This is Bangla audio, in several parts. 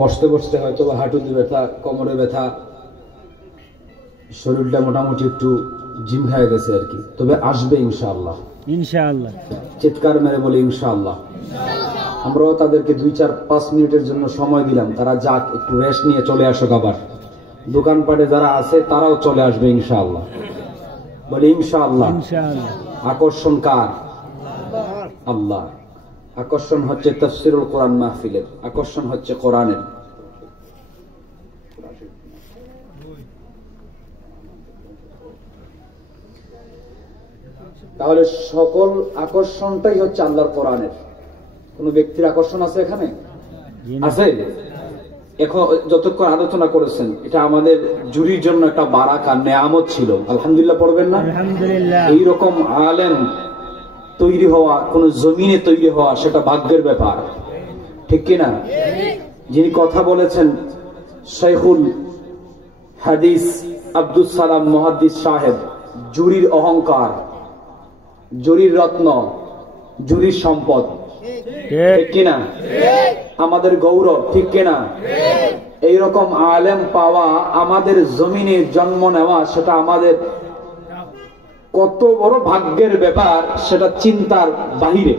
বসতে বসতে হয়তো হাঁটুতে ব্যথা, কোমরে ব্যথা, শরীরটা মোটামুটি একটু জিম হয়ে গেছে আর কি। তবে আসবে ইনশাআল্লাহ, ইনশাআল্লাহ। চিৎকার মেরে বলে ইনশাআল্লাহ। আমরাও তাদেরকে 2-4-5 মিনিটের জন্য সময় দিলাম, তারা যাক, একটু রেস্ট নিয়ে চলে আসুক। আবার দোকানপাটে যারা আছে তারাও চলে আসবে ইনশাআল্লাহ, বলে ইনশাআল্লাহ। আকর্ষণ কার? আল্লাহ। আকর্ষণ হচ্ছে তাফসীরুল কোরআন মাহফিলের, আকর্ষণ হচ্ছে কোরআনের। তাহলে সকল আকর্ষণটাই হচ্ছে আল্লাহর কোরআনের। কোন ব্যক্তির আকর্ষণ আছে এখানে? আছে? এখন যতক্ষণ আলোচনা করেছেন, এটা আমাদের জুরির জন্য একটা বারাকা, নেয়ামত ছিল। আলহামদুলিল্লাহ পড়বেন না? এইরকম আলেম তৈরি হওয়া, কোন জমিনে তৈরি হওয়া, সেটা ভাগ্যের ব্যাপার, ঠিক কিনা? যিনি কথা বলেছেন শাইখুল হাদিস আব্দুল সালাম মুহাদ্দিস সাহেব, জুরির অহংকার, জুরির রত্ন, জুরির সম্পদ, ঠিক কিনা? আমাদের গৌরব, ঠিক কিনা? এইরকম আলেম পাওয়া, আমাদের জমিনে জন্ম নেওয়া, সেটা আমাদের কত বড় ভাগ্যের ব্যাপার, সেটা চিন্তার বাহিরে,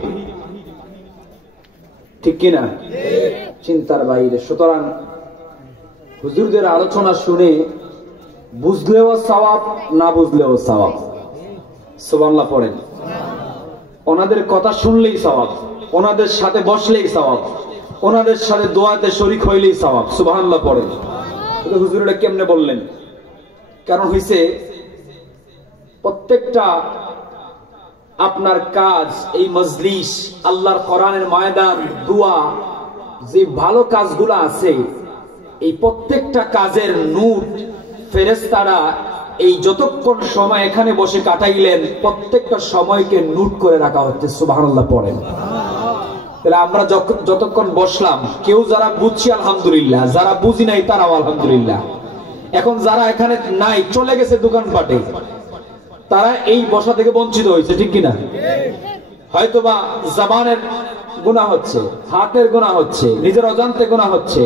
ঠিক কিনা? চিন্তার বাহিরে। সুতরাং হুজুরদের আলোচনা শুনে বুঝলেও সওয়াব, না বুঝলেও সওয়াব। সুবহানাল্লাহ পড়েন। ওনাদের কথা শুনলেই সওয়াব, ওনাদের সাথে বসলেই সওয়াব, ওনাদের সাথে দোয়াতে শরীক হইলেই সওয়াব। সুবহানাল্লাহ পড়েন। হুজুররা কেমনে বললেন? কারণ হইছে প্রত্যেকটা আপনার কাজ, এই মজলিস, আল্লাহর কোরআনের ময়দান, দোয়া, যে ভালো কাজগুলো আছে, এই প্রত্যেকটা কাজের নূর ফেরেশতারা এই যতক্ষণ সময় এখানে বসে কাটাইলেন, প্রত্যেকটা সময়কে নোট করে রাখা হচ্ছে। সুবহানাল্লাহ পড়েন। তাহলে আমরা যতক্ষণ বসলাম, কেউ যারা বুঝছি আলহামদুলিল্লাহ, যারা বুঝি নাই তারাও আলহামদুলিল্লাহ। এখন যারা এখানে নাই, চলে গেছে দোকানপাটে, তারা এই বসা থেকে বঞ্চিত হয়েছে, ঠিক কিনা? হয়তোবা জবানের গুনাহ হচ্ছে, হাতের গুনাহ হচ্ছে, নিজের অজান্তে গুনাহ হচ্ছে,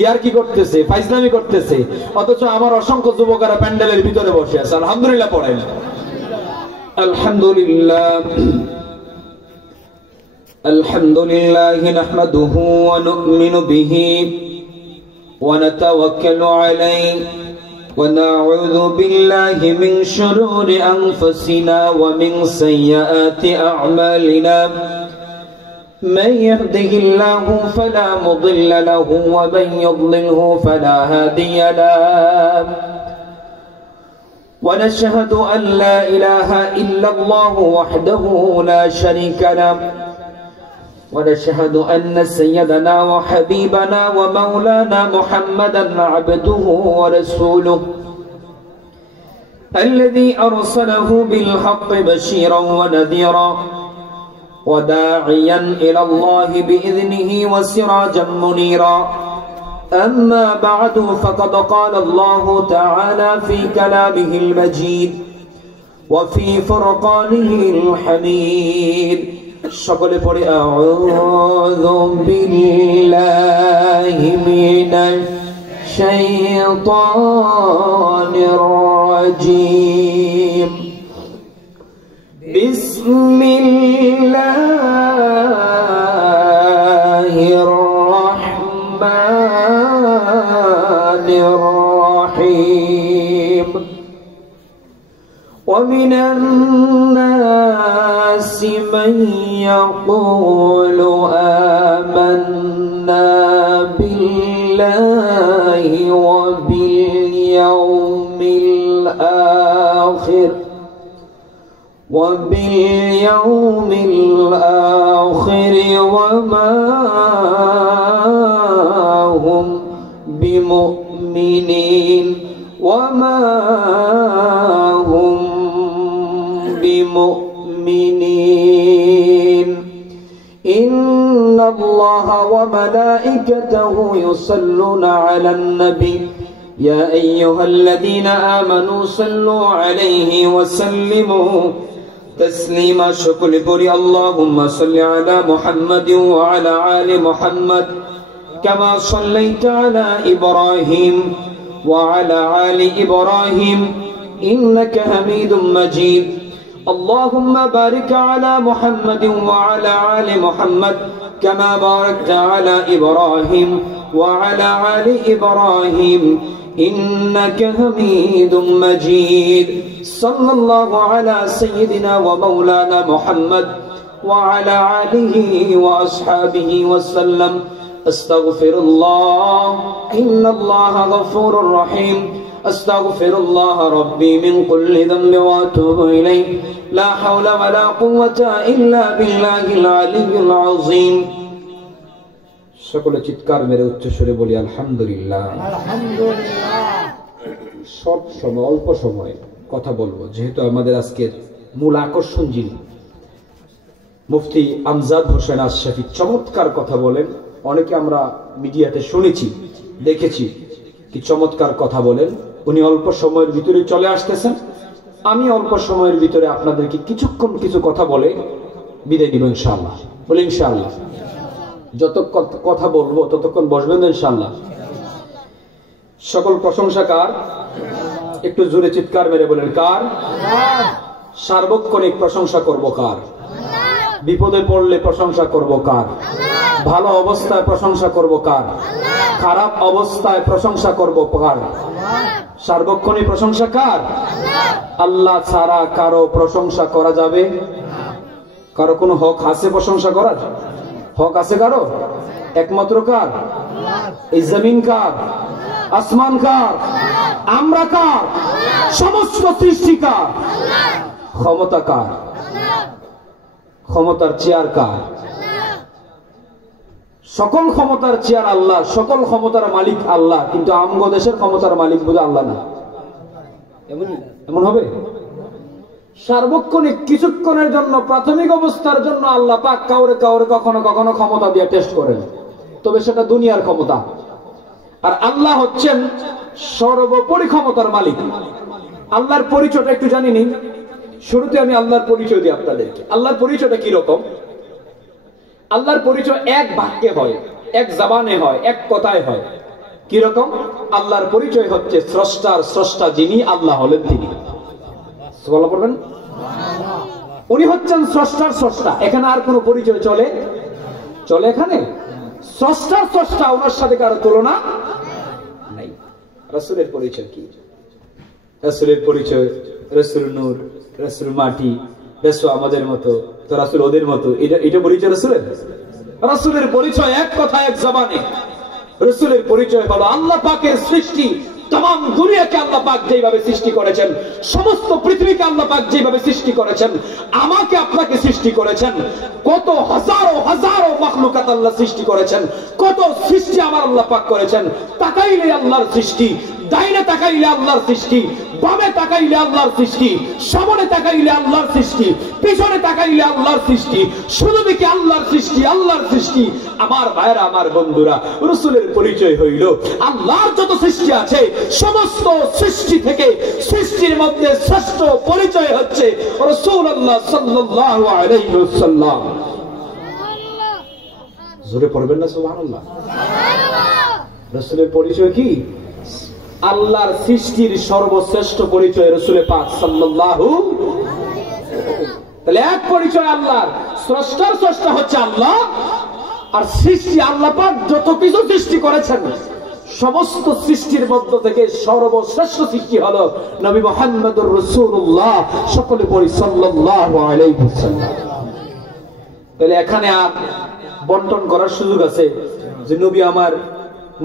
ইয়ার কি করতেছে, ফাইজলামি করতেছে, অথচ আমার অসংখ্য যুবকেরা প্যান্ডেলের ভিতরে বসে আছে। আলহামদুলিল্লাহ পড়েন। আলহামদুলিল্লাহ আলহামদুলিল্লাহ নাহমাদুহু ওয়া নু'মিনু বিহি ওয়া নাতাওয়াক্কালু আলাইহি ونعوذ بالله من شرور أنفسنا ومن سيئات أعمالنا من يهده الله فلا مضل له ومن يضلله فلا هادي له ونشهد أن لا إله إلا الله وحده لا شريك له ونشهد أن سيدنا وحبيبنا ومولانا محمدا عبده ورسوله الذي أرسله بالحق بشيرا ونذيرا وداعيا إلى الله بإذنه وسراجا منيرا أما بعد فقد قال الله تعالى في كلامه المجيد وفي فرقانه الحميد সকলে পড়ে আউযু বিল্লাহি মিনাশ শাইতানির রাজীম বিসমিল্লাহির রাহমানির রাহিম ومن الناس من يقول آمنا بالله وباليوم الآخر وما هم بمؤمنين وما هم بمؤمنين إن الله وملائكته يصلون على النبي يا أيها الذين آمنوا صلوا عليه وسلموا تسليما شكل بري اللهم صل على محمد وعلى آل محمد كما صليت على إبراهيم وعلى آل إبراهيم إنك حميد مجيد اللهم بارك على محمد وعلى آل محمد كما باركت على إبراهيم وعلى آل إبراهيم إنك حميد مجيد صلى الله على سيدنا ومولانا محمد وعلى آله وأصحابه وسلم أستغفر الله إن الله غفور رحيم أستغفر الله ربي من كل ذنب وأتوب إليه لا حول ولا قوة إلا بالله العلي العظيم সকলে চিৎকার মেরে উচ্চস্বরে বলি আলহামদুলিল্লাহ। সব সময় অল্প সময়ে কথা বলবো, যেহেতু আমাদের আজকের মূল আকর্ষণ যিনি মুফতি আমজাদ হোসেন আশরাফি চমৎকার কথা বলেন। অনেকে আমরা মিডিয়াতে শুনেছি, দেখেছি কি চমৎকার কথা বলেন। উনি অল্প সময়ের ভিতরে চলে আসতেছেন। আমি অল্প সময়ের ভিতরে আপনাদেরকে কিছুক্ষণ কিছু কথা বলে বিদায় দিব ইনশাআল্লাহ। বলি ইনশাআল্লাহ। যত কথা বলবো ততক্ষণ বসবেন ইনশাআল্লাহ। সকল প্রশংসা কার? একটু জোরে চিৎকার মেরে বলেন কার? সার্বক্ষণিক প্রশংসা করব কার? বিপদে পড়লে প্রশংসা করব কার? ভালো অবস্থায় প্রশংসা করব কার? খারাপ অবস্থায় প্রশংসা করব কার? সার্বক্ষণিক প্রশংসা কার? আল্লাহ ছাড়া কারো প্রশংসা করা যাবে? কারো কোনো হক আছে প্রশংসা করার? হক আছে কারো? একমাত্র কার? এই জমিন কার? আসমান কার? আমরা কার? সমস্ত সৃষ্টি কার? ক্ষমতা কার? ক্ষমতার চেয়ার কার? সকল ক্ষমতার চেয়ার আল্লাহ, সকল ক্ষমতার মালিক আল্লাহ, কিন্তু আমগো দেশের ক্ষমতার মালিক বোধ আল্লাহ না। এমন হবে? সার্বক্ষণিক কিছুক্ষণের জন্য প্রাথমিক অবস্থার জন্য আল্লাহ পাক কাউরে কাউরে কখনো কখনো ক্ষমতা দিয়ে টেস্ট করেন, তবে সেটা দুনিয়ার ক্ষমতা। আর আল্লাহ হচ্ছেন সর্বোপরি ক্ষমতার মালিক। আল্লাহর পরিচয়টা একটু জানিনি। শুরুতে আমি আল্লাহর পরিচয় দিই আপনাদেরকে। আল্লাহর পরিচয়টা কি রকম? আল্লাহর পরিচয় এক বাক্যে হয়, এক জবানে হয়, এক কথায় হয়। কি রকম? আল্লাহর পরিচয় হচ্ছে স্রষ্টার স্রষ্টা যিনি, আল্লাহ হলেন তিনি। সুবহানাল্লাহ পড়বেন। উনি হচ্ছেন স্রষ্টার স্রষ্টা। এখানে আর কোনো পরিচয় চলে? চলে এখানে? স্রষ্টার স্রষ্টা, ওনার সাথে কারো তুলনা নাই। রাসূলের পরিচয় কি? রাসূলের পরিচয় রাসূল নূর, রাসূল মাটি, রাসূল আমাদের মতো, তো রাসূল ওদের মতো। এটা পরিচয় রাসূলের? রাসূলের পরিচয় এক কথা এক জবানে। রাসূলের পরিচয় হলো আল্লাহ পাকের সৃষ্টি। तमाम দুনিয়াকে আল্লাহ পাক যেভাবে সৃষ্টি করেছেন, সমস্ত পৃথিবীকে আল্লাহ পাক যেভাবে সৃষ্টি করেছেন, আমাকে আপনাকে সৃষ্টি করেছেন, কত হাজারো হাজারো মাখলুকাত আল্লাহ সৃষ্টি করেছেন, কত সৃষ্টি আমার আল্লাহ পাক করেছেন। তাকাইলে আল্লাহর সৃষ্টি, ডাইনে তাকাইলে আল্লাহর সৃষ্টি, বামে তাকাইলে আল্লাহর সৃষ্টি, সামনে তাকাইলে আল্লাহর সৃষ্টি, পিছনে তাকাইলে আল্লাহর সৃষ্টি, শুধু দেখি আল্লাহর সৃষ্টি, আল্লাহর সৃষ্টি। আমার ভাইরা, আমার বন্ধুরা, রাসূলের পরিচয় হইল আল্লাহর যত সৃষ্টি আছে সমস্ত সৃষ্টি থেকে সৃষ্টির মধ্যে শ্রেষ্ঠ পরিচয় হচ্ছে রাসূলুল্লাহ সাল্লাল্লাহু আলাইহি ওয়াসাল্লাম। জোরে পড়বেন না সুবহানাল্লাহ। রাসূলের পরিচয় কি? আল্লাহর সৃষ্টির সর্বশ্রেষ্ঠ পরিচয় রাসূল পাক সাল্লাল্লাহু। তাহলে এক পরিচয় আল্লাহর, স্রষ্টার স্রষ্টা হচ্ছে আল্লাহ, আর সৃষ্টি আল্লাহ পাক যত কিছু সৃষ্টি করেছেন সমস্ত সৃষ্টির মধ্য থেকে সর্বশ্রেষ্ঠ সৃষ্টি হলো নবী মুহাম্মদুর রাসূলুল্লাহ। সকলে পড়ি সাল্লাল্লাহু আলাইহি ওয়াসাল্লাম। তাহলে এখানে আর বন্টন করার সুযোগ আছে যে নবী আমার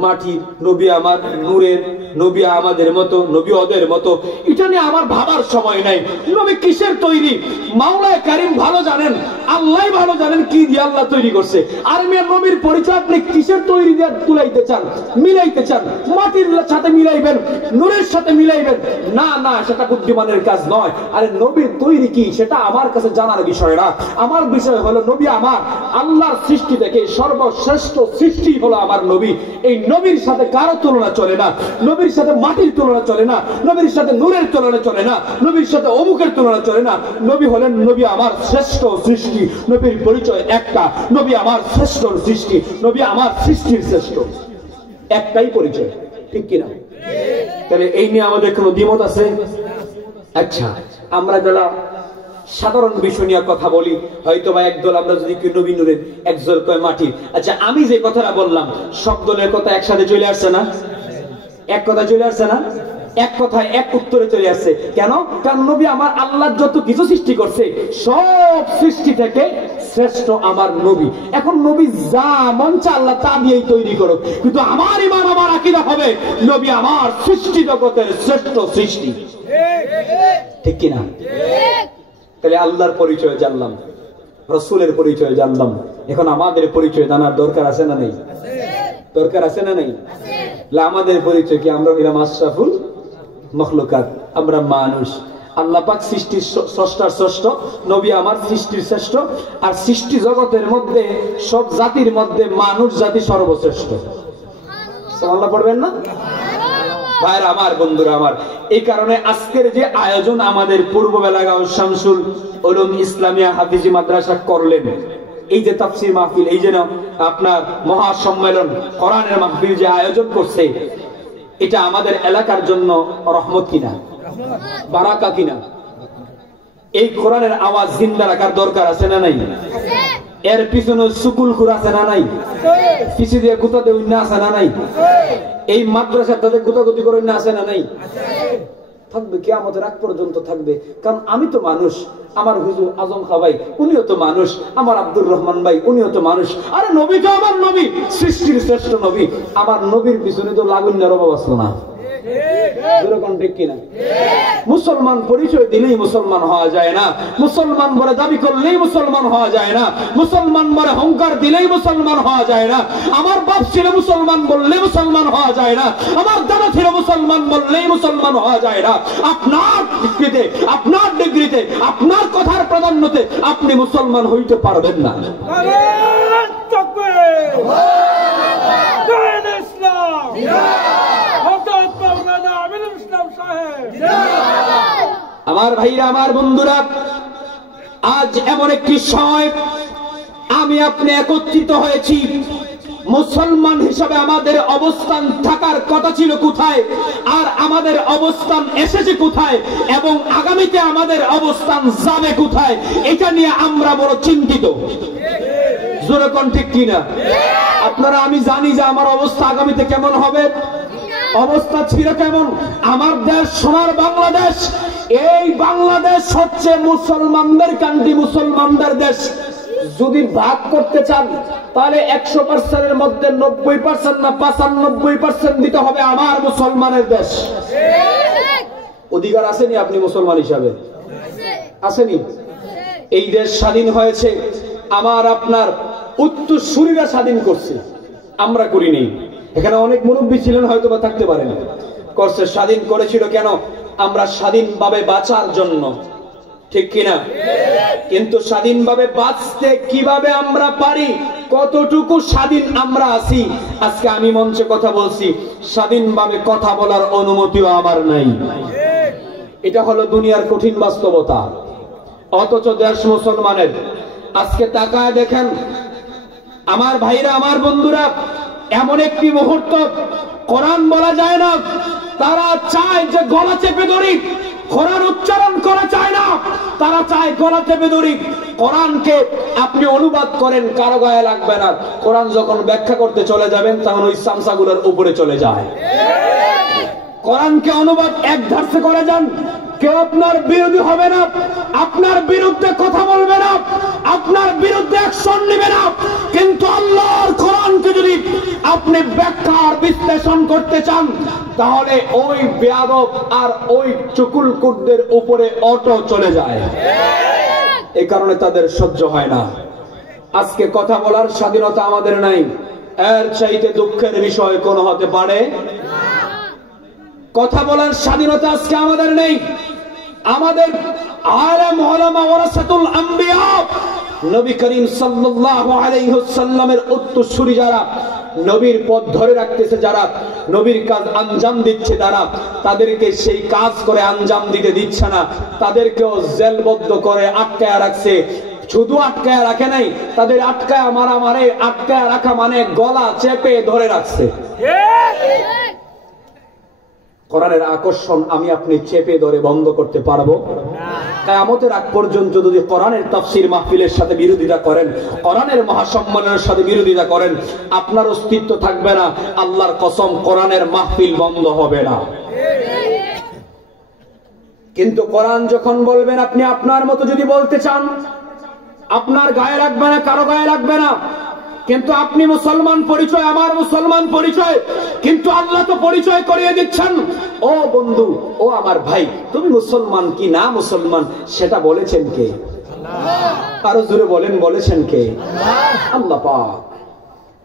মাটির, নবী আমার নূরের, নবী আমাদের মতো, নবী ওদের মতো, এটা নিয়ে আমার ভাবার সময় নাই। নবী কিসের তৈরি? মাওলানা কারীম ভালো জানেন। আল্লাহ ভালো জানেন কি দিয়ে আল্লাহ তৈরি করছে। আর মেয়ে নবীর পরিচয় আপনি কিসের তৈরি দিয়ে তুলাইতে চান, মিলাইতে চান? মাটির সাথে মিলাইবেন, নূরের সাথে মিলাইবেন? না না, সেটা বুদ্ধিমানের কাজ নয়। আরে নবীর তৈরি কি সেটা আমার কাছে জানার বিষয় না। আমার বিষয় হলো নবী আমার আল্লাহর সৃষ্টি থেকে সর্বশ্রেষ্ঠ সৃষ্টি হলো আমার নবী। এই নবীর সাথে কারো তুলনা চলে না, নবীর সাথে মাটির তুলনা চলে না, নবীর সাথে নূরের তুলনা চলে না, নবীর সাথে অমুকের তুলনা চলে না। নবী হলেন নবী আমার শ্রেষ্ঠ সৃষ্টি। নবীর পরিচয় একটা, নবী আমার শ্রেষ্ঠ সৃষ্টি, নবী আমার সৃষ্টির শ্রেষ্ঠ, একটাই পরিচয়, ঠিক কিনা? তাহলে এই নিয়ে আমাদের কোনো দ্বিমত আছে? আচ্ছা, আমরা যারা সাধারণ বিষয় নিয়ে কথা বলি, হয়তো বা একদল আমরা যদি নবী নূরের, একদল কয় মাটির। আচ্ছা, আমি যে কথাটা বললাম সব দলের কথা একসাথে চলে আসছে না? এক কথা চলে আসছে না? এক কথায় এক উত্তরে চলে আসছে। কেন? কারণ নবী আমার আল্লাহ যত কিছু সৃষ্টি করছে সব সৃষ্টি থেকে শ্রেষ্ঠ আমার নবী। এখন নবী যা মন চায় আল্লাহ তা দিয়েই তৈরি করুক, কিন্তু আমার ঈমান, আমার আকীদা হবে নবী আমার সৃষ্টি জগতের শ্রেষ্ঠ সৃষ্টি, ঠিক কিনা? তাহলে আল্লাহর পরিচয় জানলাম, রাসূলের পরিচয় জানলাম। এখন আমাদের পরিচয় জানার দরকার আছে না নেই? দরকার আছে না নেই? আমাদের পরিচয় কি? আমরা হইলাম আশরাফুল মখলুকাত, আমরা মানুষ। আল্লাহ পাক সৃষ্টির স্রষ্টার শ্রেষ্ঠ, নবী আমার সৃষ্টির শ্রেষ্ঠ। আর সৃষ্টি জগতের মধ্যে সব জাতির মধ্যে মানুষ জাতি সর্বশ্রেষ্ঠ। সুবহানাল্লাহ পড়বেন না ভাইরা আমার, বন্ধুরা আমার? এই কারণে আজকের যে আয়োজন আমাদের পূর্ব বেলাগাঁও শামসুল উলুম ইসলামিয়া হাফিজি মাদ্রাসা করলেন, এই যে তাফসীর মাহফিল, এই যে আপনার মহাসম্মেলন কোরআনের মাহফিল যে আয়োজন করছে, এটা আমাদের এলাকার জন্য রহমত কিনা, বারাকা কিনা? এই কোরআনের আওয়াজ জিন্দা রাখার দরকার আছে না নাই? এর পিছনে সুকুল খুর আছে না নাই? পিছু দিয়ে গুতা দেউ না আছে না নাই? এই মাদ্রাসা তাদের গুতাগুতি করে না আছে না নাই? থাকবে, কিয়ামতের আগ পর্যন্ত থাকবে। কারণ আমি তো মানুষ, আমার হুজুর আজম খা ভাই উনিও তো মানুষ, আমার আব্দুর রহমান ভাই উনিও তো মানুষ। আরে নবী তো আমার নবী, সৃষ্টির শ্রেষ্ঠ নবী। আমার নবীর পিছনে তো লাগুন্যার অভাব আসলো না, এরকম ঠিক কিনা? মুসলমান পরিচয় দিলেই মুসলমান হওয়া যায় না, মুসলমান বলে দাবি করলেই মুসলমান হওয়া যায় না, মুসলমান বলে অহংকার দিলেই মুসলমান হওয়া যায় না, আমার বাপ ছিল মুসলমান বললে মুসলমান হওয়া যায় না, আমার দাদা ছিল মুসলমান বললেই মুসলমান হওয়া যায় না। আপনার ডিগ্রিতে, আপনার ডিগ্রিতে, আপনার কথার প্রাধান্যতে আপনি মুসলমান হইতে পারবেন না। আমার ভাইরা, আমার বন্ধুরা, আজ এমন একটি সময় আমি আপনি একত্রিত হয়েছি। মুসলমান হিসাবে আমাদের অবস্থান থাকার কথা ছিল কোথায়, আর আমাদের অবস্থান এসেছে কোথায়, এবং আগামীতে আমাদের অবস্থান যাবে কোথায়, এটা নিয়ে আমরা বড় চিন্তিত। জোরে কোন ঠিক কিনা? আপনারা, আমি জানি যে আমার অবস্থা আগামীতে কেমন হবে। অবস্থা ছিল কেমন? আমার দেশ সোনার বাংলাদেশ, এই বাংলাদেশ হচ্ছে মুসলমানদের কান্ট্রি, মুসলমানদের দেশ। যদি ভাগ করতে চান তাহলে 100% মধ্যে 90% না 95% দিতে হবে আমার মুসলমানের দেশ। অধিকার আসেনি আপনি মুসলমান হিসাবে? আসেনি? এই দেশ স্বাধীন হয়েছে আমার আপনার উত্তরসূরিরা স্বাধীন করছে, আমরা করিনি। এখানে অনেক মুরব্বী ছিলেন, হয়তো বা থাকতে পারেন, করছে। স্বাধীন করেছিল কেন? আমরা স্বাধীনভাবে বাঁচার জন্য, ঠিক কিনা? কিন্তু স্বাধীনভাবে বাঁচতে কিভাবে আমরা পারি, কতটুকু স্বাধীন আমরা আছি? আজকে আমি মঞ্চে কথা বলছি, স্বাধীনভাবে কথা বলার অনুমতিও আমার নাই। এটা হলো দুনিয়ার কঠিন বাস্তবতা। অথচ দেশ মুসলমানের। আজকে তাকায় দেখেন আমার ভাইরা, আমার বন্ধুরা, এমন একটি মুহূর্ত কোরআন বলা যায় না, তারা চায় যে গলা চেপে ধরি, কোরআন উচ্চারণ করা চায় না, তারা চায় গলা চেপে ধরি। কোরআনকে আপনি অনুবাদ করেন, কারো গায়ে লাগবে না। কোরআন যখন ব্যাখ্যা করতে চলে যাবেন তখন ওই সামসাগুলোর উপরে চলে যায়। কোরআনকে অনুবাদ এক ধারসে করে যান, কেউ আপনার বিরোধী হবে না, আপনার বিরুদ্ধে কথা বলবে না, আপনার বিরুদ্ধে অ্যাকশন নেবে না। কিন্তু আল্লাহর কোরআনকে যদি আপনি ব্যাখ্যা আর বিশ্লেষণ করতে চান তাহলে ওই বেয়াদব আর ওই চুকুলকুটদের উপরে অটো চলে যায়। এই কারণে তাদের সহ্য হয় না। আজকে কথা বলার স্বাধীনতা আমাদের নাই, এর চাইতে দুঃখের বিষয় কোন হতে পারে? কথা বলার স্বাধীনতা আজকে আমাদের নেই। আমাদের আলেম উলামা ওয়ারাসাতুল আম্বিয়া, নবী করিম সাল্লাল্লাহু আলাইহি ওয়াসাল্লামের উত্তরসূরি যারা, নবীর পথ ধরে রাখতেছে যারা, নবীর কাজ আঞ্জাম দিচ্ছে যারা, তাদেরকে সেই কাজ করে আঞ্জাম দিতে দিচ্ছে না, তাদেরকেও জেলবদ্ধ করে আটকায়া রাখছে। শুধু আটকায়া রাখে নাই, তাদের আটকায়া মারা মানে, আটকায়া রাখা মানে গলা চেপে ধরে রাখছে। কোরআনের আকর্ষণ আমি আপনি চেপে ধরে বন্ধ করতে পারবো? কিয়ামতের আগ পর্যন্ত যদি কোরআনের তাফসীর মাহফিলের সাথে বিরোধিতা করেন, কোরআনের মহাসম্মেলনের সাথে বিরোধিতা করেন, আপনার অস্তিত্ব থাকবে না। আল্লাহর কসম, কোরআনের মাহফিল বন্ধ হবে না। কিন্তু কোরআন যখন বলবেন, আপনি আপনার মতো যদি বলতে চান, আপনার গায়ে রাখবে না, কারো গায়ে রাখবে না, কিন্তু আপনি মুসলমান পরিচয়, আমার মুসলমান পরিচয়, কিন্তু আল্লাহ তো পরিচয় করিয়ে দিচ্ছেন। ও বন্ধু, ও আমার ভাই, তুমি মুসলমান কি না মুসলমান সেটা বলেছেন কে? আরো জোরে বলেন, বলেছেন কে? আল্লাহ পাক।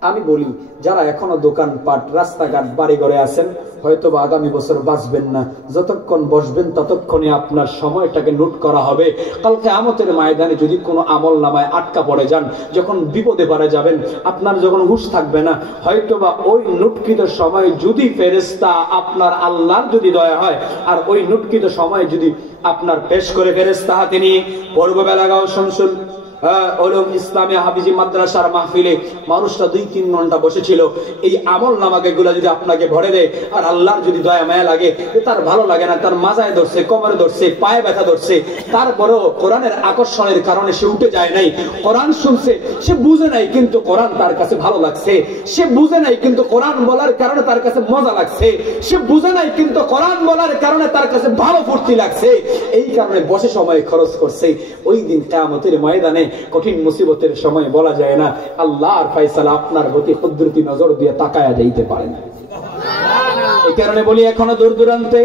আমি বলি, যারা এখনো দোকানপাট, রাস্তাঘাট, বাড়ি ঘরে আছেন, হয়তো বা আগামী বছর বাঁচবেন না। যতক্ষণ বসবেন ততক্ষণে আপনার সময়টাকে নোট করা হবে। কাল কিয়ামতের ময়দানে যদি কোনো আমল নামায় আটকা পড়ে যান, যখন বিপদে পড়ে যাবেন, আপনার যখন হুঁশ থাকবে না, হয়তো বা ওই নোটকৃত সময় যদি ফেরেশতা আপনার আল্লাহর যদি দয়া হয়, আর ওই নোটকৃত সময় যদি আপনার পেশ করে ফেরেশতা হাতে নিয়ে পূর্ববেলাগাঁও শুনশুন ইসলামী হাফিজি মাদ্রাসার মাহফিলে মানুষটা 2-3 ঘন্টা বসেছিল, এই আমল নামাকে গুলা যদি আপনাকে ভরে দেয়, আর আল্লাহর যদি দয়া মায়া লাগে, তার ভালো লাগে না, তার মাজায় ধরছে, কোমরে ধরছে, পায়ে ব্যথা ধরছে, তারপরেও কোরআনের আকর্ষণের কারণে সে উঠে যায় নাই। কোরআন শুনছে, সে বুঝে নাই, কিন্তু কোরআন তার কাছে ভালো লাগছে। সে বুঝে নাই, কিন্তু কোরআন বলার কারণে তার কাছে মজা লাগছে। সে বুঝে নাই, কিন্তু কোরআন বলার কারণে তার কাছে ভালো ফুর্তি লাগছে। এই কারণে বসে সময় খরচ করছে। ওই দিন কিয়ামতের ময়দানে কঠিন মুসিবতের সময় বলা যায় না, আল্লাহর ফয়সালা আপনার প্রতি কুদরতি নজর দিয়ে তাকায়া যাইতে পারে না। এই কারণে বলি, এখনো দূর দূরান্তে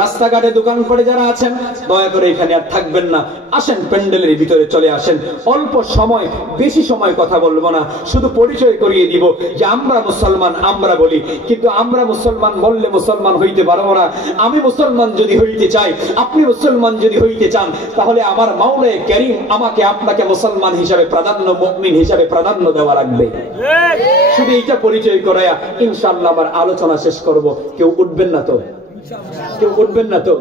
রাস্তাঘাটে দোকান করে যারা আছেন, দয়া করে এখানে আর থাকবেন না, আসেন প্যান্ডেলের ভিতরে চলে আসেন। অল্প সময়, বেশি সময় কথা বলবো না, শুধু পরিচয় করিয়ে দিব যে আমরা মুসলমান। আমরা বলি, কিন্তু আমরা মুসলমান বললে মুসলমান হইতে পারবো না। আমি মুসলমান যদি হইতে চাই, আপনি মুসলমান যদি হইতে চান, তাহলে আমার মাওলায়ে কারীম আমাকে আপনাকে মুসলমান হিসাবে প্রাধান্য, মুমিন হিসাবে প্রাধান্য দেওয়া লাগবে। শুধু এইটা পরিচয় করায়া ইনশাআল্লাহ আমার আলোচনা শেষ করব। কেউ উঠবেন না তো? কেউ উঠবেন না তো?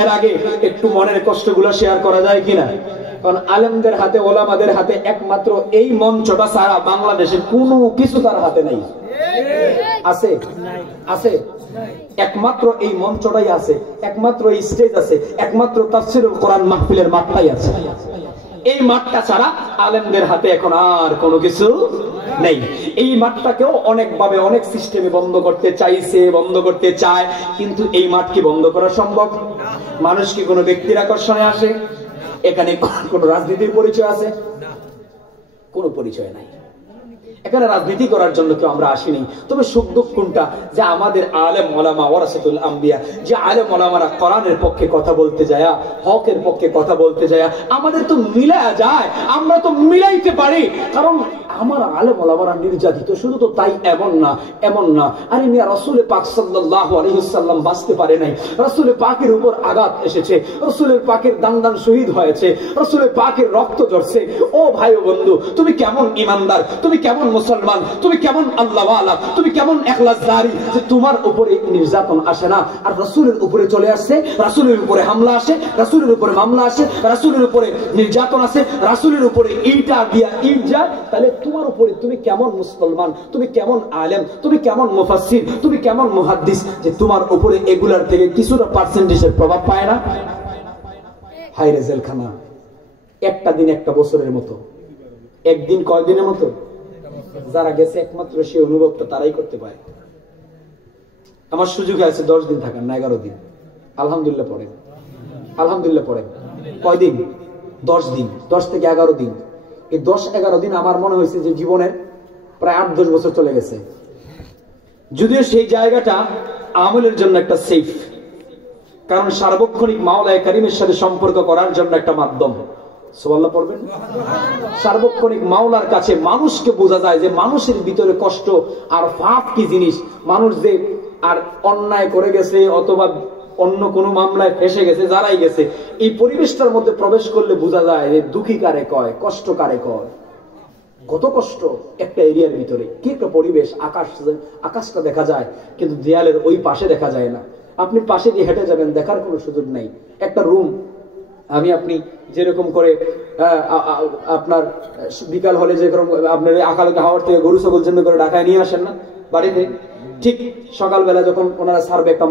এর আগে একটু মনের কষ্টগুলো শেয়ার করা যায় কিনা? কারণ আলেমদের হাতে, ওলামাদের হাতে একমাত্র এই মঞ্চটা ছাড়া বাংলাদেশের কোনো কিছু তার হাতে নাই। আছে? আছে? একমাত্র এই মঞ্চটাই আছে, একমাত্র এই স্টেজ আছে, একমাত্র তাফসীরুল কোরআন মাহফিলের মাঠটাই আছে। এই মাঠটা ছাড়া আলেমদের হাতে এখন আর কোনো কিছু নেই। এই মাঠটাকেও অনেকভাবে, অনেক সিস্টেমে বন্ধ করতে চাইছে, বন্ধ করতে চায়, কিন্তু এই মাঠ কি বন্ধ করা সম্ভব? মানুষ কি কোনো ব্যক্তির আকর্ষণে আসে? এখানে কোনো রাজনীতির পরিচয় আছে? কোনো পরিচয় নাই। এখানে রাজনীতি করার জন্য কেউ আমরা আসিনি। তবে সুখ দুঃখ কোনটা, যে আমাদের আলেম ওলামা ওয়ারাসাতুল আম্বিয়া, যে আলেম ওলামারা কোরআনের পক্ষে কথা বলতে যায়, হকের পক্ষে কথা বলতে যায়, আমাদের তো মিলায়া যায়, আমরা তো মিলাইতে পারি। কারণ আমার আলেম ওলামারা নির্যাতিত, শুধু তো তাই এমন না, এমন না। আরে মিয়া, রাসূল পাক সাল্লাল্লাহু আলাইহি ওয়াসাল্লাম বাঁচতে পারে নাই, রাসূল পাকের উপর আঘাত এসেছে, রাসূলের পাকের দান শহীদ হয়েছে, রাসূলের পাকের রক্ত ঝরছে। ও ভাই ও বন্ধু, তুমি কেমন ইমানদার, তুমি কেমন মুসলমান, তুমি কেমন আল্লাহওয়ালা, তুমি কেমন ইখলাসদারি, যে তোমার উপরে নির্যাতন আসে না, আর রাসূলের উপরে চলে আসছে, রাসূলের উপরে হামলা আসে, রাসূলের উপরে মামলা আসে, রাসূলের উপরে নির্যাতন আসে, রাসূলের উপরে ইটা দিয়া ইট যায়। তাহলে তোমার উপরে তুমি কেমন মুসলমান, তুমি কেমন আলেম, তুমি কেমন মুফাসসির, তুমি কেমন মুহাদ্দিস, যে তোমার উপরে এগুলার থেকে কিছুটা পার্সেন্টেজের প্রভাব পায় না? হায়রে জেলখানা, একটা দিন একটা বছরের মতো, একদিন কয়দিনের মতো। যারা গেছে একমাত্র সেই অনুভবটা তারাই করতে পারে। আমার সুযোগ আছে 10 দিন থাকার, না 11 দিন। আলহামদুলিল্লাহ পড়েন, আলহামদুলিল্লাহ পড়েন। কয়দিন? 10 দিন, 10 থেকে 11 দিন। এই 10-11 দিন আমার মনে হয়েছে যে জীবনের প্রায় 8-10 বছর চলে গেছে। যদিও সেই জায়গাটা আমলের জন্য একটা সেফ, কারণ সার্বক্ষণিক মাওলায়ে কারীমের সাথে সম্পর্ক করার জন্য একটা মাধ্যম। সুবহানাল্লাহ পড়বেন। সার্বক্ষণিক মাওলার কাছে মানুষকে বোঝা যায় যে মানুষের ভিতরে কষ্ট আর পাপ কি জিনিস। মানুষ যে আর অন্যায় করে গেছে অথবা অন্য কোনো মামলায় ফেসে গেছে, যারাই গেছে, এই পরিবেশটার মধ্যে প্রবেশ করলে বোঝা যায় যে দুঃখী কারে কয়, কষ্ট কারে কয়। কত কষ্ট একটা এরিয়ার ভিতরে, কি একটা পরিবেশ। আকাশটা দেখা যায় কিন্তু দেয়ালের ওই পাশে দেখা যায় না। আপনি পাশে দিয়ে হেঁটে যাবেন, দেখার কোনো সুযোগ নাই। একটা রুম আপনি যেরকম করে আপনার বিকাল হলে যেরকম আপনার আকালকে হাওয়ার থেকে গরু ছাগল জন্য করে ঢাকায় নিয়ে আসেন না বাড়িতে, ঠিক সকালবেলা যখন ওনারা ছাড়বে একটা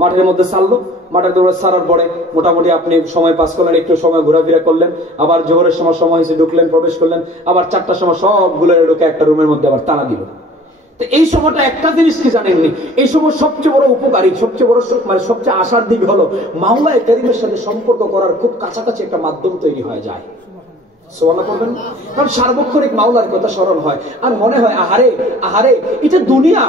মাঠের মধ্যে ছাড়লো, মাঠের দৌড়ে ছাড়ার পরে মোটামুটি আপনি সময় পাস করলেন, একটু সময় ঘোরাফেরা করলেন, আবার জোহরের সময় হয়েছে ঢুকলেন, প্রবেশ করলেন, আবার 4টার সময় সবগুলো ঢুকে একটা রুমের মধ্যে আবার তালা দিল। তো এই সময়টা একটা জিনিস কি জানেননি, এই সময় সবচেয়ে বড় উপকারী, সবচেয়ে বড় মানে সবচেয়ে আশার দিক হলো মাওলায়ে কারীমের সাথে সম্পর্ক করার খুব কাছাকাছি একটা মাধ্যম তৈরি হয়ে যায়। সুবহানাল্লাহ করবেন। কারণ সার্বক্ষণিক মাওলার কথা স্মরণ হয় আর মনে হয় আহারে আহারে এটা দুনিয়া,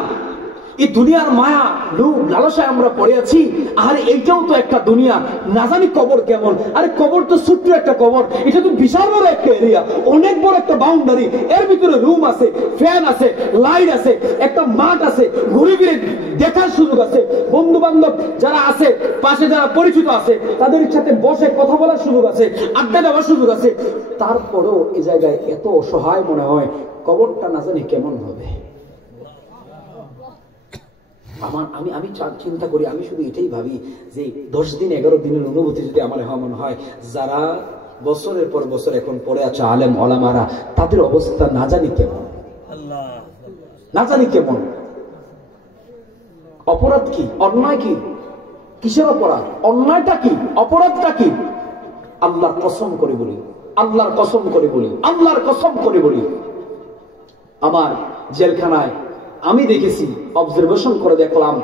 এই দুনিয়ার মায়া লোভ লালসায় আমরা পড়ে আছি। আরে এইটাও তো একটা দুনিয়া, না জানি কবর কেমন। আরে কবর তো ছোট্ট একটা কবর, এটা তো বিশাল বড় একটা এরিয়া, অনেক বড় একটা বাউন্ডারি। এর ভিতরে রুম আছে, ফ্যান আছে, লাইট আছে, একটা মাঠ আছে, ঘুরে ফিরে দেখার সুযোগ আছে, বন্ধু বান্ধব যারা আছে পাশে যারা পরিচিত আছে তাদের সাথে বসে কথা বলার সুযোগ আছে, আড্ডা দেওয়ার সুযোগ আছে। তারপরেও এই জায়গায় এত অসহায় মনে হয়, কবরটা না জানি কেমন হবে। আমি চিন্তা করি, আমি শুধু এটাই ভাবি যে 10 দিন 11 দিনের অনুভূতি যদি আমার মনে হয়, যারা বছরের পর বছর এখন পড়ে আছে আলেম ওলামারা, তাদের অবস্থা না জানি কেমন, না জানি কেমন। অপরাধ কি, অন্যায় কি, কিসের অপরাধ, অন্যায়টা কি, অপরাধটা কি? আল্লাহর কসম করে বলি, আল্লাহর কসম করে বলি, আল্লাহর কসম করে বলি, আমার জেলখানায় আমি দেখেছি, অবজারভেশন করে দেখলাম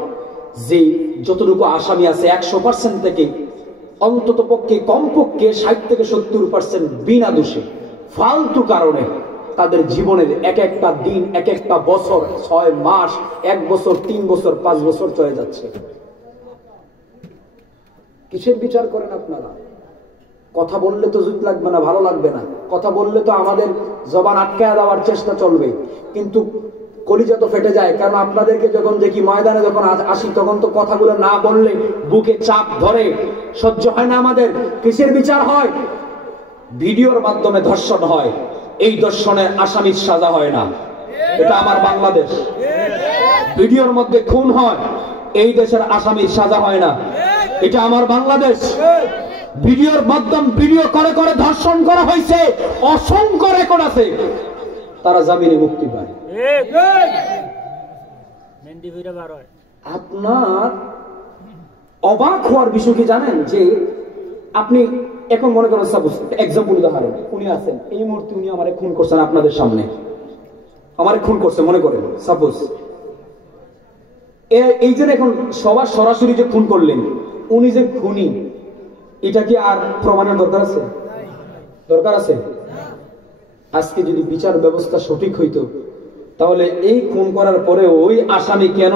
যে যতটুকু আসামি আছে 100% থেকে অন্তত পক্ষে কমপক্ষে 60 থেকে 70% বিনা দোষে ফালতু কারণে তাদের জীবনের এক একটা দিন, এক একটা বছর, 6 মাস, 1 বছর, 3 বছর, 5 বছর চলে যাচ্ছে। কিসের বিচার করেন আপনারা? কথা বললে তো জুত লাগবে না, ভালো লাগবে না, কথা বললে তো আমাদের জবান আটকায় দেওয়ার চেষ্টা চলবে, কিন্তু কলিজা তো ফেটে যায়। কারণ আপনাদেরকে যখন দেখি ময়দানে যখন আসি, তখন তো কথাগুলো না বললে বুকে চাপ ধরে, সহ্য হয় না আমাদের। কিসের বিচার হয়? ভিডিওর মাধ্যমে ধর্ষণ হয়, এই ধর্ষণের আসামির সাজা হয় না। এটা আমার বাংলাদেশ। ভিডিওর মধ্যে খুন হয়, এই দেশের আসামির সাজা হয় না। এটা আমার বাংলাদেশ। ভিডিওর মাধ্যম ভিডিও করে করে ধর্ষণ করা হয়েছে, অসংখ্য রেকর্ড আছে, তারা জামিনে মুক্তি পায়। আপনার অবাক হওয়ার বিষয় কি জানেন? যে আপনি এখন মনে করেন, সাপোজ এক্সাম্পল উদাহরণ, উনি আছেন এই মুহূর্তে, উনি আমারে খুন করছেন আপনাদের সামনে, আমারে খুন করছে মনে করেন সাপোজ, এই যে এখন সবার সরাসরি যে খুন করলেন, উনি যে খুনি, এটা কি আর প্রমাণের দরকার আছে? দরকার আছে? আজকে যদি বিচার ব্যবস্থা সঠিক হইতো, তাহলে এই খুন করার পরে ওই আসামি কেন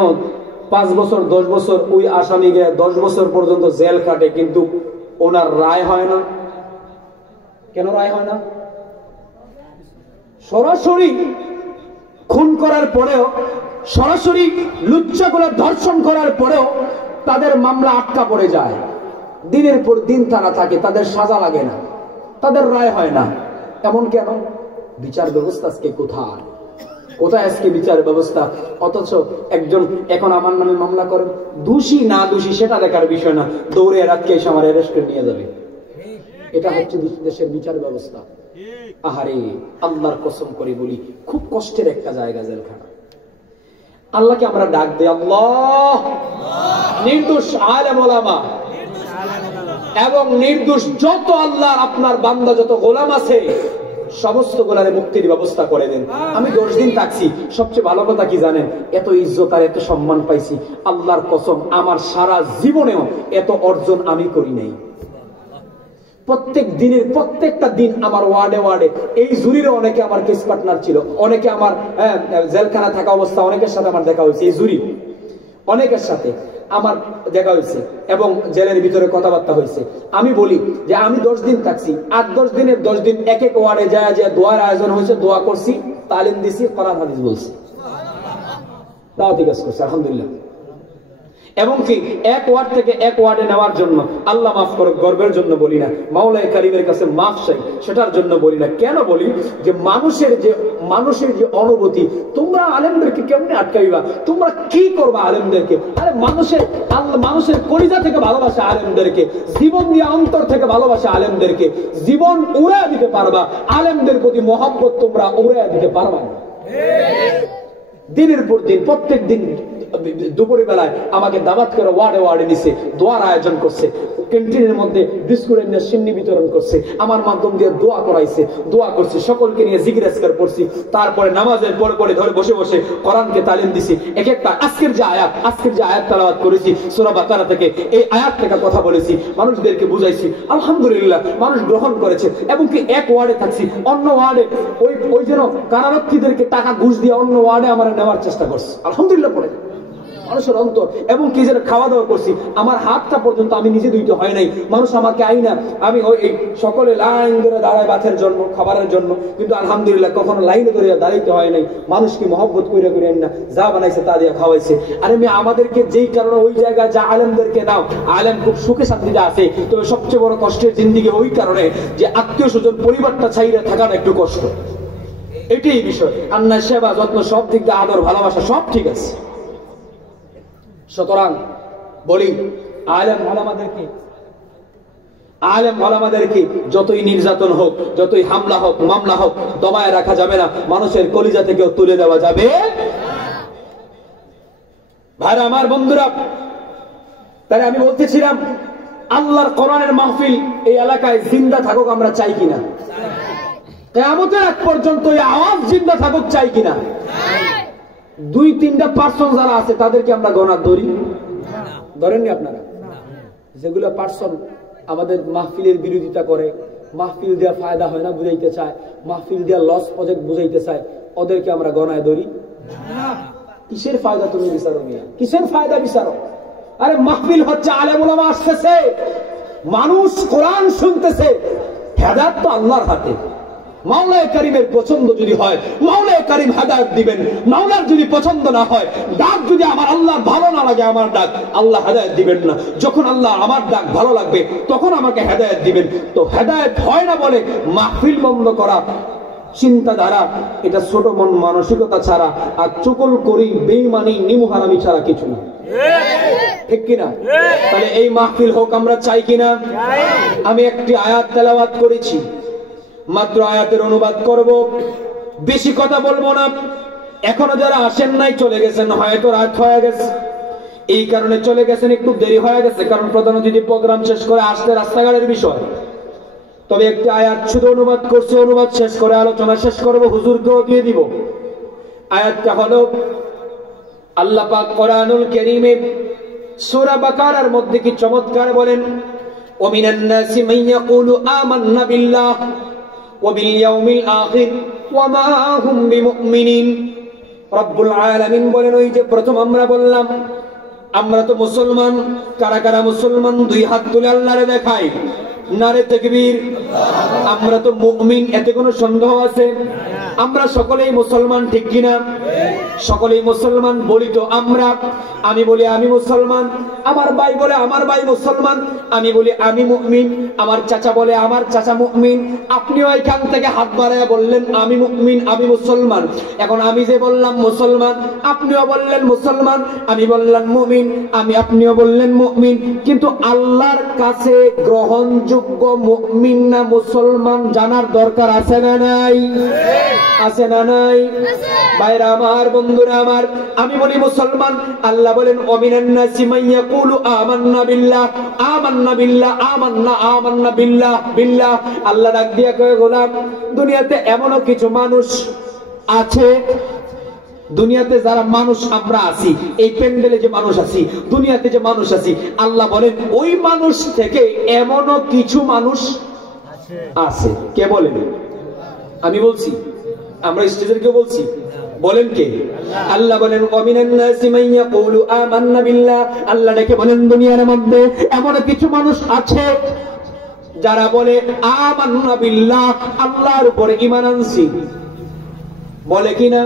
5 বছর 10 বছর ওই আসামি 10 বছর পর্যন্ত জেল কাটে, কিন্তু ওনার রায় হয় না? কেন রায় হয় না? সরাসরি খুন করার পরেও, সরাসরি লুচ্চা করে ধর্ষণ করার পরেও তাদের মামলা আটকা পড়ে যায়, দিনের পর দিন তারা থাকে, তাদের সাজা লাগে না, তাদের রায় হয় না। এমন কেন? বিচার ব্যবস্থা আজকে কোথায়? কোথায় আজকে বিচার ব্যবস্থা? অথচ একজন এখন আমার নামে মামলা করেন, দোষী না দোষী সেটা দেখার বিষয় না, দৌড়ে রাতকে এসে আমার অ্যারেস্ট করে নিয়ে যাবে। এটা হচ্ছে দেশের বিচার ব্যবস্থা। আহারে, আল্লাহর কসম করে বলি, খুব কষ্টের একটা জায়গা জেলখানা। আল্লাহকে আমরা ডাক দেই, আল্লাহ নির্দোষ আলেম ওলামা এবং নির্দোষ যত আল্লাহর আপনার বান্দা, যত গোলাম আছে, সমস্ত গোলারে মুক্তির ব্যবস্থা করে দেন। আমি 10 দিন থাকছি, সবচেয়ে ভালো কথা কি জানেন? এত ইজ্জত আর এত সম্মান পাইছি, আল্লাহর কসম আমার সারা জীবনেও এত অর্জন আমি করি নাই। প্রত্যেক দিনের প্রত্যেকটা দিন আমার ওয়ার্ডে ওয়ার্ডে, এই জুরিরও অনেকে আমার কেস পার্টনার ছিল, অনেকে আমার জেলখানা থাকা অবস্থা অনেকের সাথে আমার দেখা হয়েছে, এই জুরি অনেকের সাথে। আমার দেখা হয়েছে এবং জেলের ভিতরে কথাবার্তা হয়েছে। আমি বলি যে আমি 10 দিন থাকছি, 8-10 দিনের 10 দিন এক এক ওয়ার্ডে যায় যে দোয়ার আয়োজন হয়েছে, দোয়া করছি, তালিম দিছি, কোরআন হাদিস বলছি, দাওয়াতি কাজ করছি, আলহামদুলিল্লাহ। এবং কি এক ওয়ার্ড থেকে এক ওয়ার্ডে নেওয়ার জন্য আল্লাহ মাফ করো গর্বের জন্য বলি না, মাওলায়ে কারীমের কাছে মাফ চাই সেটার জন্য বলি না। কেন বলি যে মানুষের যে অনুভূতি, তোমরা আলেমদেরকে কেমনে আটকাইবা, তোমরা কি করবা আলেমদেরকে? আরে মানুষের কলিজা থেকে ভালোবাসা আলেমদেরকে, জীবন দিয়ে অন্তর থেকে ভালোবাসা আলেমদেরকে, জীবন উড়ায় দিতে পারবা, আলেমদের প্রতি মহব্বত তোমরা উড়ায় দিতে পারবা না। দিনের পর দিন প্রত্যেক দিন দুপুরের বেলায় আমাকে দাওয়াত করে ওয়ার্ডে ওয়ার্ডে নিছে, দোয়ার আয়োজন করছে, ক্যান্টিনের মধ্যে বিস্কুট এনে সিন্নি বিতরণ করছে, আমার মাধ্যম দিয়ে দোয়া করাইছে, দোয়া করছে, সকলকে নিয়ে জিকির আজকার পড়ছি, তারপরে নামাজের পরে ধরে বসে বসে কোরআনকে তালিম দিছি। এক একটা আজকের যে আয়াত তেলাওয়াত করেছি সূরা বাকারা থেকে, এই আয়াত থেকে কথা বলেছি, মানুষদেরকে বুঝাইছি, আলহামদুলিল্লাহ মানুষ গ্রহণ করেছে। এবং কি এক ওয়ার্ডে থাকছি, অন্য ওয়ার্ডে ওই যেন কারারক্ষীদেরকে টাকা ঘুষ দিয়ে অন্য ওয়ার্ডে আমার নেওয়ার চেষ্টা করছে, আলহামদুলিল্লাহ পড়ে মানুষের অন্তর। এবং কি যেন খাওয়া দাওয়া করছি, আমার হাতটা পর্যন্ত আমি নিজে ধুইতে হয় নাই, মানুষ আমাকে আইনা, আমি ওই সকলে লাইন ধরে দাঁড়ায় ভাতের জন্য, খাবারের জন্য, কিন্তু আলহামদুলিল্লাহ কখনো লাইনে ধরে দাঁড়াইতে হয় নাই, মানুষকে মহব্বত করে না, যা বানাইছে তা দিয়ে খাওয়াইছে। আরে আমি আমাদেরকে যেই কারণে ওই জায়গায় যা আলেমদেরকে দাও, আলেম খুব সুখে শান্তিতে আছে, তবে সবচেয়ে বড় কষ্টের জিন্দিগি ওই কারণে যে আত্মীয় স্বজন পরিবারটা ছাইরে থাকাটা একটু কষ্ট, এটাই বিষয়। আন্না সেবা যত্ন সব দিক দিয়ে আদর ভালোবাসা সব ঠিক আছে। সুতরাং বলি আলেম ওলামাদেরকে যতই নির্যাতন হোক, যতই হামলা হোক, মামলা হোক, দমায় রাখা যাবে না, মানুষের কলিজা থেকেও তুলে দেওয়া যাবে। ভাইরা আমার, বন্ধুরা, তাই আমি বলতেছিলাম আল্লাহর কোরআনের মাহফিল এই এলাকায় জিন্দা থাকুক আমরা চাই কিনা? কিয়ামতের আগ পর্যন্ত এই আওয়াজ জিন্দা থাকুক চাই কিনা? 2-3টা পার্সন যারা আছে তাদেরকে আমরা গণা ধরেননি আপনারা, যেগুলো পার্সন আমাদের মাহফিলের বিরোধিতা করে, মাহফিল দেওয়া ফায়দা হয় না বুঝাইতে চায়, মাহফিল দেওয়া লস প্রজেক্ট বুঝাইতে চায়, ওদেরকে আমরা গণায় ধরি। কিসের ফায়দা তুমি বিচারো মিয়া? কিসের ফায়দা বিচারো? আরে মাহফিল হচ্ছে, আলেম ওলামা আসতেছে, মানুষ কোরআন শুনতেছে, হেদায়েত তো আল্লাহর হাতে। মাওলায়ে কারীমের পছন্দ যদি হয় মাওলায়ে কারীম হেদায়েত দিবেন, মাওলার যদি পছন্দ না হয়, ডাক যদি আমার আল্লাহর ভালো না লাগে, আমার ডাক আল্লাহ হেদায়েত দিবেন না। যখন আল্লাহ আমার ডাক ভালো লাগবে তখন আমাকে হেদায়েত দিবেন। তো হেদায়েত হয় না বলে মাহফিল বন্ধ করা চিন্তাধারা, এটা ছোট মন মানসিকতা ছাড়া আর চুকল করি বেঈমানি নিমুহারামি ছাড়া কিছু না, ঠিক কিনা? তাহলে এই মাহফিল হোক আমরা চাই কিনা? আমি একটি আয়াত তেলাওয়াত করেছি, মাত্র আয়াতের অনুবাদ করব, বেশি কথা বলবো না। এখনো যারা আসেন নাই চলে গেছেন, হয়তো রাত হয়ে গেছে, এই কারণে চলে গেছেন, একটু দেরি হয়ে গেছে, কারণ প্রধান অতিথি প্রোগ্রাম শেষ করে আসতে রাস্তাঘাটের বিষয়। তবে একটি আয়াত শুধু অনুবাদ করছি, অনুবাদ শেষ করে আলোচনা শেষ করব, হুজুরকেও দিয়ে দিব। আয়াতটা হলো আল্লাহ পাক কোরআনুল কারীমে সূরা বাকারার মধ্যে কি চমৎকার বলেন, ওমিনান নাসি মান ইয়াকুলু আমান্না বিল্লাহ ওয়া বিল ইয়াউমিল আখির ওয়া মা হুম বিমুমিনিন। রব্বুল আলামিন বলেন, ওই যে প্রথম আমরা বললাম আমরা তো মুসলমান, কারা কারা মুসলমান? 2 হাত তুলে আল্লাহরে দেখাই, নারে তাকবীর। আমরা তো মুমিন, এতে কোনো সন্দেহ আছে? আমরা সকলেই মুসলমান, ঠিক কিনা? সকলেই মুসলমান বলি তো আমরা। আমি বলি আমি মুসলমান, আমার ভাই বলে আমার ভাই মুসলমান, আমি বলি আমি মুমিন, আমার চাচা বলে আমার চাচা মুমিন। আপনিও এখান থেকে হাত বাড়ায় বললেন আমি মুমিন, আমি মুসলমান। এখন আমি যে বললাম মুসলমান, আপনিও বললেন মুসলমান, আমি বললাম মুমিন, আপনিও বললেন মুমিন। কিন্তু আল্লাহর কাছে গ্রহণযোগ্য মুমিন না মুসলমান জানার দরকার আছে না নাই? আছে না নাই? ভাইরা আমার, বন্ধুরা আমার, আমি বলি মুসলমান, আল্লাহ বলেন ওমিনান নাসি মান ইয়াকুলু আমান্না বিল্লাহ, আমান্না বিল্লাহ, আমান্না বিল্লাহ, বিল্লাহ। আল্লাহ ডাক দিয়া কয়, গোলাম, দুনিয়াতে এমনও কিছু মানুষ আছে, দুনিয়াতে যারা মানুষ আমরা আছি, এই প্যান্ডেলে যে মানুষ আছি, দুনিয়াতে যে মানুষ আছি, আল্লাহ বলেন ওই মানুষ থেকে এমনও কিছু মানুষ আছে। কে বলেন? আমি বলছি, আমরা স্টেজের কেউ বলছি? বলেন কে? আল্লাহ বলেন ওয়ামিনান নাসি মান ইয়াকুলু আমান্না বিল্লাহ। আল্লাহ ডেকে বলেন দুনিয়ার মধ্যে এমন কিছু মানুষ আছে যারা বলে আমান্না বিল্লাহ, আল্লাহর উপরে ঈমান আনছি। বলে কিনা?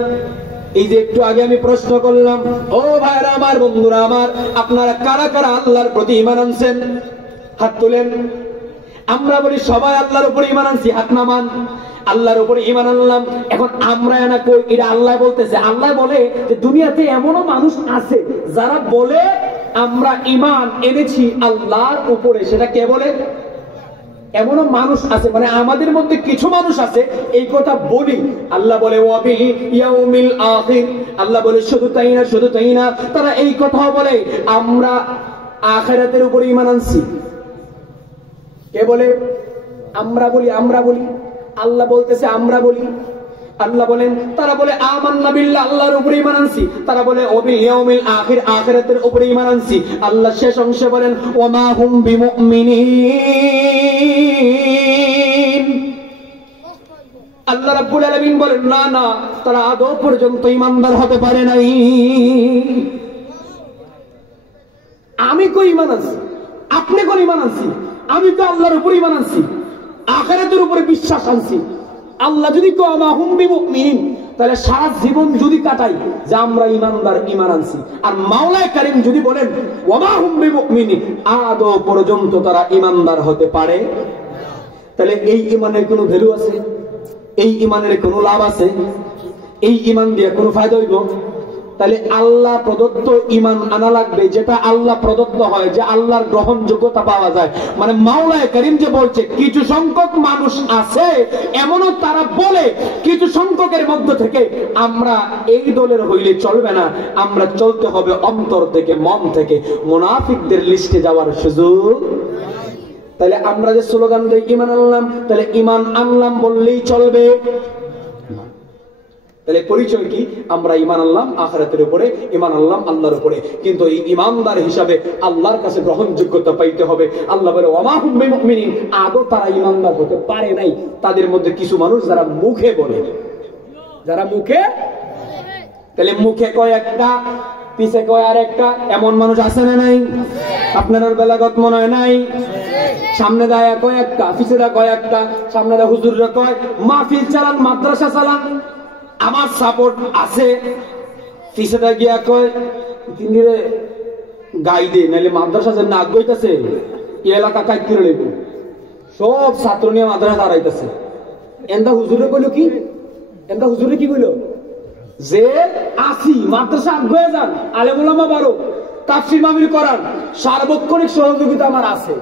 এই যে একটু আগে আমি প্রশ্ন করলাম, ও ভাইরা আমার, বন্ধুরা আমার, আপনারা কারা কারা আল্লাহর প্রতি ঈমান আনছেন? হাত তুলেন। আমরা বলি সবাই আল্লাহর উপরে ঈমান আনছি, হাত নামান। আল্লাহর উপরে ঈমান আনলাম। এখন আমরা না কই, এটা আল্লাহ বলতেছে। আল্লাহ বলে যে দুনিয়াতে এমনও মানুষ আছে যারা বলে আমরা ঈমান এনেছি আল্লাহর উপরে। সেটা কে বলে? এমনও মানুষ আছে, মানে আমাদের মধ্যে কিছু মানুষ আছে এই কথা বলি। আল্লাহ বলে ওয়াবিল ইয়াউমিল আখির। আল্লাহ বলে শুধু তাই না, শুধু তাই না, তারা এই কথা বলে আমরা আখিরাতের উপরে ঈমান আনছি। কে বলে? আমরা বলি, আমরা বলি। আল্লাহ বলতেছে আমরা বলি। আল্লাহ বলেন তারা বলে আমান্না বিল্লাহ, আল্লাহর উপরে ঈমান আনছি। তারা বলে ওয়াবিল ইয়াউমিল আখির, আখিরাতের উপরে ঈমান আনছি। আল্লাহ শেষ অংশে বলেন ওয়ামা হুম বিমুমিনিন। আল্লাহ রাব্বুল আলামিন বলেন না না, তারা আদৌ পর্যন্ত ঈমানদার হতে পারে নাই। আমি কই ঈমান আনছি, আপনি কোন ঈমান আনছি? আমি তো আল্লাহর উপরে ঈমান আনছি, আখিরাতের উপরে বিশ্বাস আনছি। আল্লাহ যদি কয় ওয়ামা হুম বিমুমিনিন, তাহলে সারা জীবন যদি কাটাই যে আমরা ঈমানদার, ঈমান আনছি। আর মাওলানা কারীম যদি বলেন ওয়ামা হুম বিমুমিনিন, আদৌ পর্যন্ত তারা ঈমানদার হতে পারে, তাহলে এই ঈমানের কোনো ভ্যালু আছে? এই ঈমানের কোনো লাভ আছে? এই ঈমান দিয়ে কোনো ফায়দা হইব? তাহলে আল্লাহ প্রদত্ত ঈমান আনা লাগবে, যেটা আল্লাহ প্রদত্ত হয়, যে আল্লাহর গ্রহণযোগ্যতা পাওয়া যায়। মানে মাওলানা কারীম যে বলছে কিছু সংখ্যক মানুষ আছে এমনও তারা বলে কিছু সংখ্যকের মধ্য থেকে আমরা এই দলের হইলে চলবে না, আমরা চলতে হবে অন্তর থেকে, মন থেকে। মুনাফিকদের লিস্টে যাওয়ার সুযোগ। তাহলে আমরা যে স্লোগান দিই ঈমান আনলাম, তাহলে ঈমান আনলাম বললেই চলবে? তাহলে পরিচয় কি? আমরা ঈমান আনলাম আখিরাতের উপরে, ঈমান আনলাম আল্লাহর উপরে। কিন্তু এই ঈমানদার হিসাবে আল্লাহর কাছে গ্রহণযোগ্যতা পাইতে হবে। আল্লাহ বলে ওয়ামা হুম বিমুমিনিন, আদৌ তারা ঈমানদার হতে পারে নাই। তাদের মধ্যে কিছু মানুষ যারা মুখে বলে, যারা মুখে, তাহলে মুখে কয় একটা, পিছে কয় আর একটা, এমন মানুষ আছে না নাই? আপনার বেলাগত মনে হয় নাই? সামনে দায়া কয় একটা, পিছে দা কয় একটা, সামনে দা হুজুররা কয় মাহফিল চালান, মাদ্রাসা চালান, আমার সাপোর্ট আছে। পিছে দা গিয়া কয় তিনদিরে গাই দে, নাইলে মাদ্রাসা যে নাক গইতাছে এই এলাকা কাইতে লইব, সব ছাত্র নিয়ে মাদ্রাসা দাঁড়াইতেছে। এন্দা হুজুরে কইল কি? এন্দা হুজুরে কি কইল? যে আসি মাদ্রাসা আগে যান, আলেম ওলামা বারো, তাফসীর মাহফিল করার সার্বক্ষণিক সহযোগিতা আমার আছে।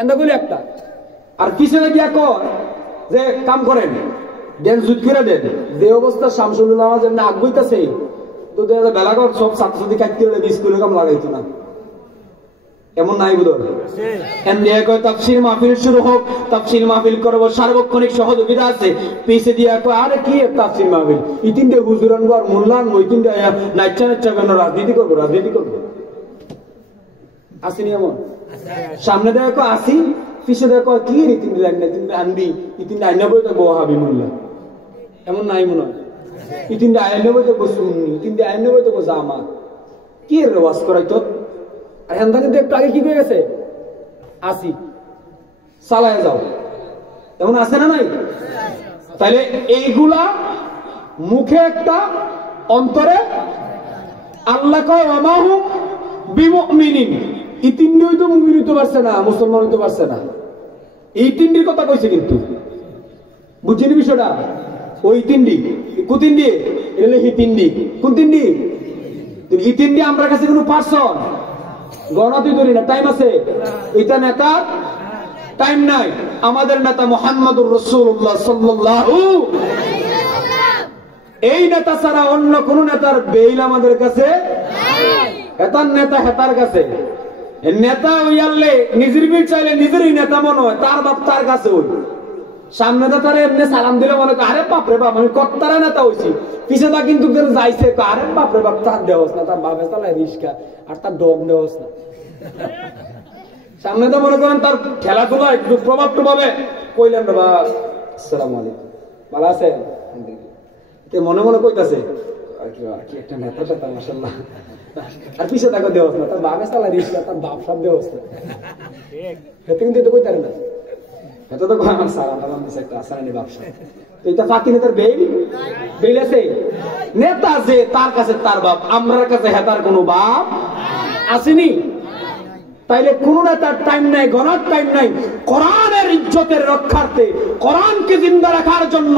এন্দা কইল একটা। আর পিছনে গিয়া কয় যে কাম করেন, দেন জুত করে দেন। যে অবস্থা শামসুল উলামা যেন আগুইতেছে, তো বেলাঘর সব ছাত্রছাত্রী কাটতে স্কুলে কাম লাগাইতো না, এমন নাই বুধ। তাফসীর মাহফিল শুরু হোক, তাফসীর মাহফিল করবো, সার্বক্ষণিক সহযোগিতা আছে। পিছে দিয়া কয় আরে কি তাফসীর মাহফিল, এই তিনটে হুজুর আনবো আর মোল্লা আনবো, এই তিনটে নাচা নাচা কেন রাজনীতি করবো, রাজনীতি করবো। আসিনি এমন? সামনে দেখো আসি, পিছে দেখো কি রে তিনটে আইনা, তিনটে আনবি, এই তিনটে আইনা বই তো বহাবি মোল্লা, এমন নাই মনে হয়? এই তিনটে আইনা বই তো শুননি, তিনটে আইনা বই তো জামা, কি রে ওয়াজ করাই তো। আর হেন কিন্তু একটু আগে কি হয়ে গেছে, আসি চালায় যাও, এমন আছে না নাই? তাহলে এইগুলা মুখে একটা, অন্তরে আল্লাহ কয় ওয়ামা হুম বিমুমিনিন। এই তিনটি হয়তো মুমিন হইতে পারছে না, মুসলমান হইতে পারছে না। এই তিনটির কথা কইছে, কিন্তু বুঝছেন বিষয়টা? ওই তিনটি কু তিনটি, এলে হি তিনটি, কোন তিনটি? এই তিনটি আমার কাছে কোনো পার্সন গণতি ধরি না, টাইম আছে? এটা নেতার টাইম নাই। আমাদের নেতা মুহাম্মদুর রাসূলুল্লাহ সাল্লাল্লাহু, এই নেতা ছাড়া অন্য কোন নেতার বেইল আমাদের কাছে হেতার নেতা হেতার কাছে। নেতা হইয়ালে নিজের বিল চাইলে নিজেরই নেতা মনে হয়, তার বাপ তার কাছে ওই সামনে তারা এমনি সালাম দিলে মনে হয় আরে বাপরে বাপ আমি কত্তারা নেতা হয়েছি। পিছে তা কিন্তু যাইছে আরে বাপরে বাপ তার দেওয়াস না, তার বাপে চালায় রিস্কা আর তার ডগ দেওয়াস না। সামনে তো মনে করেন তার খেলাধুলা একটু প্রভাব টভাবে কইলেন বাবা আসসালামু আলাইকুম, ভালো আছে? মনে মনে কইতাছে কি একটা নেতা টেতা মাশাআল্লাহ। আর পিছে তাকে দেওয়া না, তার বাপে চালা দিস না, তার বাপ সব দেওয়া হেতে কিন্তু কই তার না, এটা তো আমার স্যার আমার দিছে একটা আসানি ব্যবসা। তো এটা ফাঁকি নেতার বেল আছে নেতা যে তার কাছে তার বাপ, আমরার কাছে হেতার কোনো বাপ আসেনি। তাইলে কোন নেতার টাইম নাই, গণার টাইম নাই। কোরআনের ইজ্জতের রক্ষার্থে, কোরআনকে জিন্দা রাখার জন্য,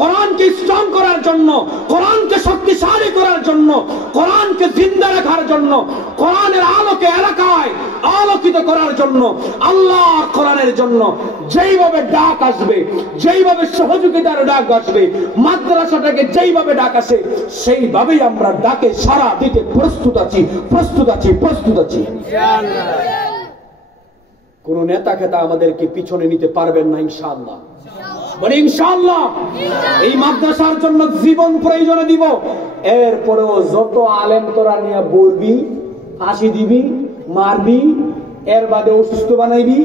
কোরআনকে স্ট্রং করার জন্য, কোরআনকে শক্তিশালী করার জন্য, কোরআনকে জিন্দা রাখার জন্য, কোরআনের আলোকে এলাকায় আলোকিত করার জন্য, আল্লাহ কোরআনের জন্য যেইভাবে ডাক আসবে, যেইভাবে সহযোগিতার ডাক আসবে, মাদ্রাসাটাকে যেইভাবে ডাক আসে সেইভাবেই আমরা ডাকে সাড়া দিতে প্রস্তুত আছি, প্রস্তুত আছি, প্রস্তুত আছি। কোন নেতা খেতা আমাদেরকে পিছনে নিতে পারবেন না ইনশাআল্লাহ। বলি ইনশাআল্লাহ। এই মাদ্রাসার জন্য জীবন প্রয়োজনে দিব। এরপরেও যত আলেম তোরা নিয়ে বলবি, ফাঁসি দিবি, মারবি, এর বাদে অসুস্থ বানাইবি,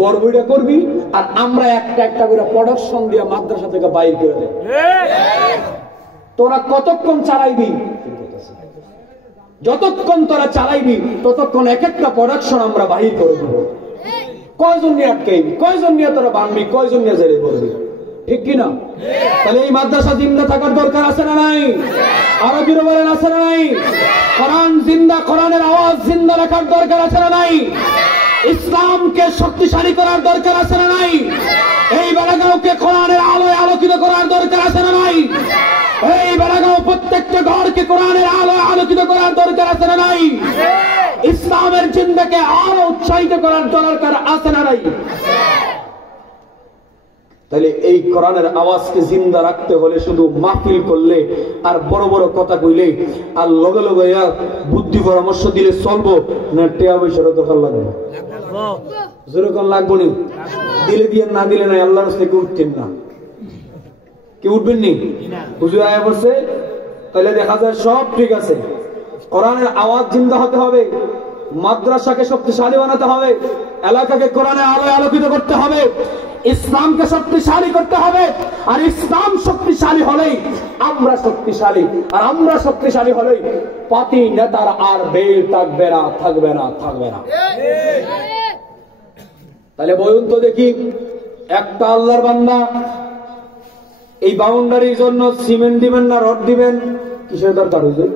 গর্বটা করবি, আর আমরা একটা একটা করে প্রোডাকশন দিয়ে মাদ্রাসা থেকে বাইর করে দেব। তোরা কতক্ষণ চালাইবি? যতক্ষণ তোরা চালাইবি ততক্ষণ এক একটা প্রোডাকশন আমরা বাহির করে দেব। কয়জন নিয়ে আটকাইবি, কয়জন নিয়ে তোরা বানবি, কয়জন নিয়ে জেলে করবি, ঠিক কিনা? তাহলে এই মাদ্রাসা জিন্দা থাকার দরকার আছে না নাই? আরো জোরে বলেন, আছে না নাই? কোরআন জিন্দা, কোরআনের আওয়াজ জিন্দা রাখার দরকার আছে না নাই? ইসলামকে শক্তিশালী করার দরকার আছে না নাই? এই বেলাগাঁওকে কোরআনের আলোয় আলোকিত করার দরকার আছে না নাই? এই বেলাগাঁও প্রত্যেকটা ঘরকে কোরআনের আলোয় আলোকিত করার দরকার আছে না নাই? ইসলামের জিন্দাকে আরো উৎসাহিত করার দরকার আছে না নাই? তাহলে এই কোরআনের আওয়াজকে জিন্দা রাখতে হলে শুধু মাহফিল করলে আর বড় বড় কথা কইলে আর লগে লগে বুদ্ধি পরামর্শ দিলে চলবো না? টেয়া পয়সার দরকার লাগবে, যেরকম লাগবো নি, দিলে দিয়ে না দিলে নাই, আল্লাহর রাস্তায় কেউ উঠতেন না। কেউ উঠবেন নি? হুজুর আয়া বলছে, তাহলে দেখা যায় সব ঠিক আছে। কোরআনের আওয়াজ জিন্দা হতে হবে, মাদ্রাসাকে শক্তিশালী বানাতে হবে, এলাকাকে কোরআনের আলোয় আলোকিত করতে হবে, ইসলামকে শক্তিশালী করতে হবে। আর ইসলাম শক্তিশালী হলেই আমরা শক্তিশালী, আর আমরা শক্তিশালী হলেই পাতি নেতার আর বেল থাকবে না, থাকবে না, থাকবে না। তাহলে বলুন তো দেখি, একটা আল্লাহর বান্দা এই বাউন্ডারির জন্য সিমেন্ট দিবেন না রড দিবেন? কিসের দরকার হয়েছে?